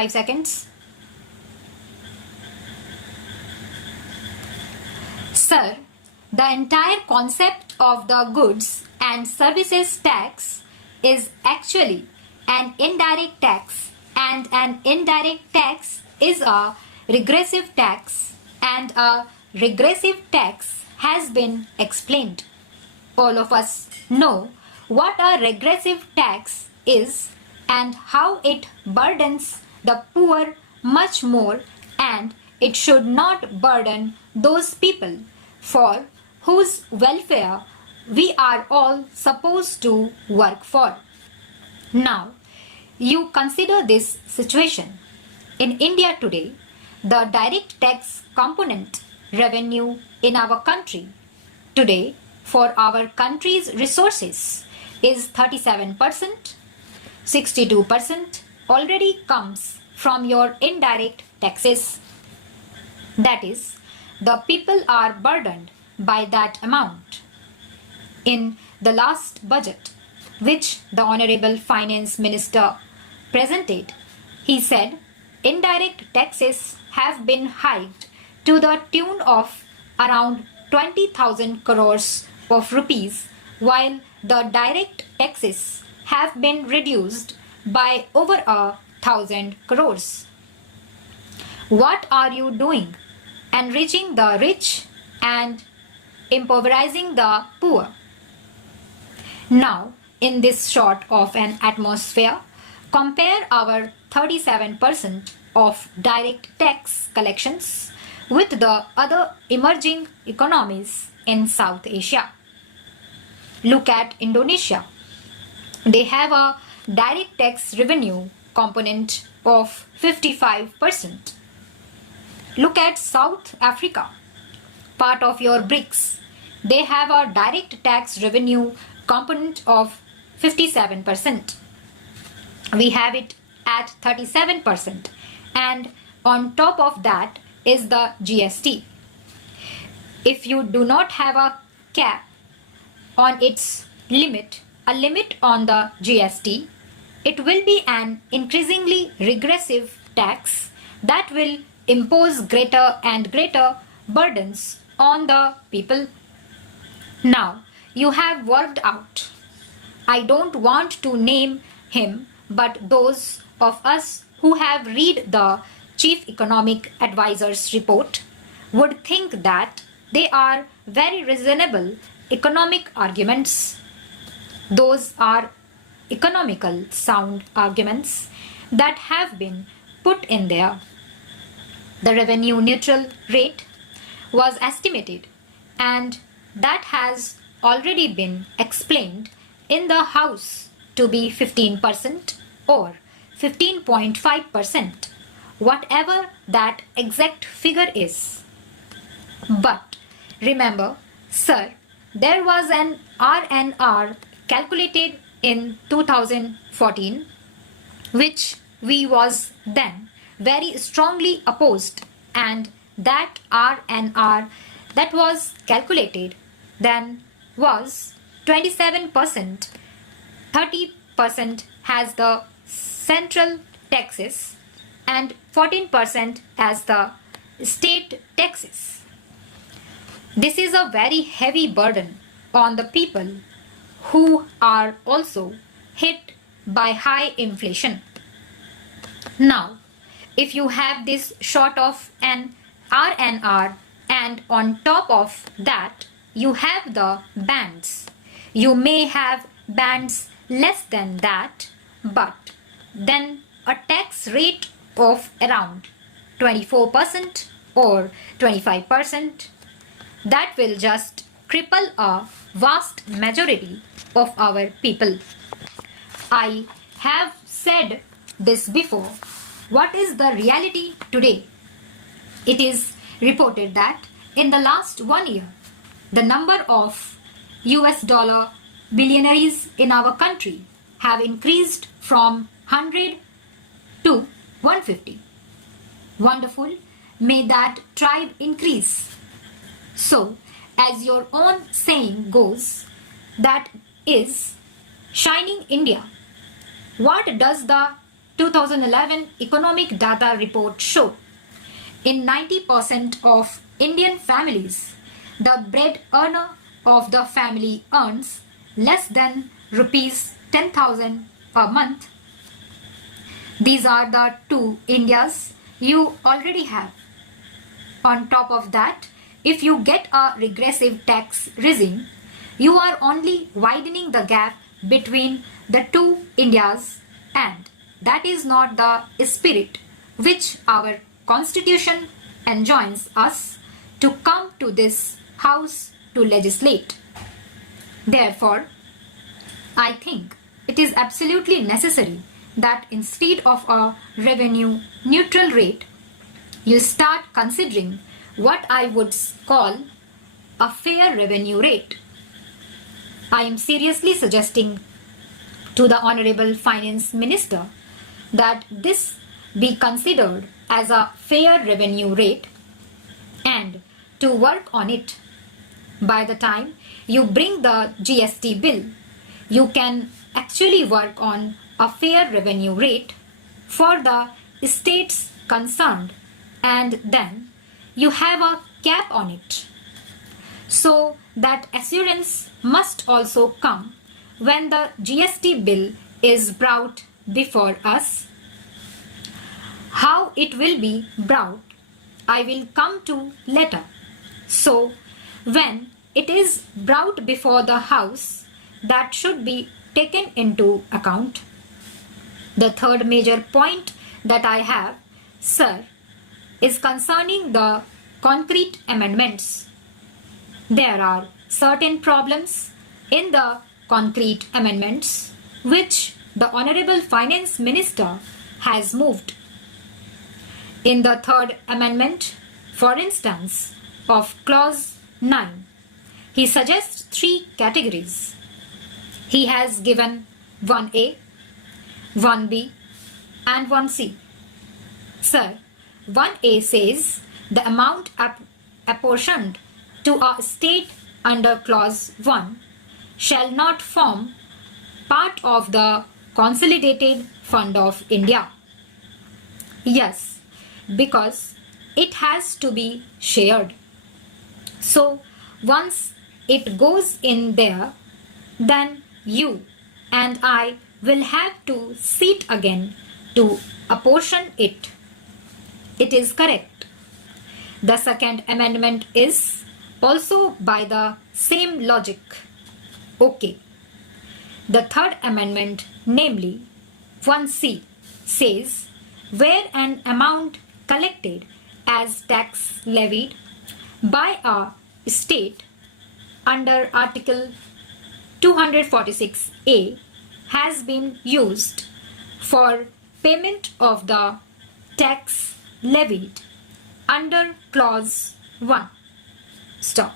5 seconds. Sir, the entire concept of the goods and services tax is actually an indirect tax, and an indirect tax is a regressive tax, and a regressive tax has been explained. All of us know what a regressive tax is and how it burdens the poor much more, and it should not burden those people for whose welfare we are all supposed to work for. Now, you consider this situation. In India today, the direct tax component revenue in our country today for our country's resources is 37%. 62% already comes from your indirect taxes. That is, the people are burdened by that amount. In the last budget, which the Honorable Finance Minister presented, he said indirect taxes have been hiked to the tune of around 20,000 crores of rupees, while the direct taxes have been reduced by over 1,000 crores. What are you doing? Enriching the rich and impoverizing the poor. Now, in this sort of an atmosphere, compare our 37% of direct tax collections with the other emerging economies in South Asia. Look at Indonesia. They have a direct tax revenue component of 55%. Look at South Africa, part of your BRICS. They have a direct tax revenue component of 57%. We have it at 37%, and on top of that is the GST. If you do not have a cap on its limit, a limit on the GST, it will be an increasingly regressive tax that will impose greater and greater burdens on the people. Now, you have worked out. I don't want to name him, but those of us who have read the Chief Economic Advisor's report would think that they are very reasonable economic arguments. Those are economical sound arguments that have been put in there. The revenue neutral rate was estimated, and that has already been explained in the House to be 15% or 15.5%, whatever that exact figure is. But remember, sir, there was an RNR calculated in 2014, which we was then very strongly opposed, and that RNR that was calculated then was 27%, 30% has the central taxes and 14% as the state taxes. This is a very heavy burden on the people who are also hit by high inflation. Now, if you have this sort of an RNR and on top of that you have the bands, you may have bands less than that, but then a tax rate of around 24% or 25%, that will just cripple a vast majority of our people. I have said this before. What is the reality today? It is reported that in the last 1 year, the number of US dollar billionaires in our country have increased from 100 to 150. Wonderful. May that tribe increase. So, as your own saying goes, that is shining India. What does the 2011 economic data report show in 90% of Indian families, the bread earner of the family earns less than rupees 10,000 a month. These are the two Indias you already have. On top of that, if you get a regressive tax regime, you are only widening the gap between the two Indias, and that is not the spirit which our constitution enjoins us to come to this house to legislate. Therefore, I think it is absolutely necessary that instead of a revenue neutral rate, you start considering what I would call a fair revenue rate. I am seriously suggesting to the Honorable Finance Minister that this be considered as a fair revenue rate and to work on it. By the time you bring the GST bill, you can actually work on a fair revenue rate for the states concerned, and then you have a cap on it. So that assurance must also come when the GST bill is brought before us. How it will be brought, I will come to later. So when it is brought before the House, that should be taken into account. The third major point that I have, sir, is concerning the concrete amendments. There are certain problems in the concrete amendments which the Honorable Finance Minister has moved. In the third amendment, for instance, of clause 9, he suggests 3 categories. He has given 1A, 1B and 1C. Sir, 1A says the amount apportioned to a state under clause 1 shall not form part of the consolidated fund of India. Yes, because it has to be shared. So once it goes in there, then you and I will have to sit again to apportion it. It is correct. The second amendment is also by the same logic. Okay. The third amendment, namely 1C, says where an amount collected as tax levied by a state under Article 246A has been used for payment of the tax levied under clause 1. Stop.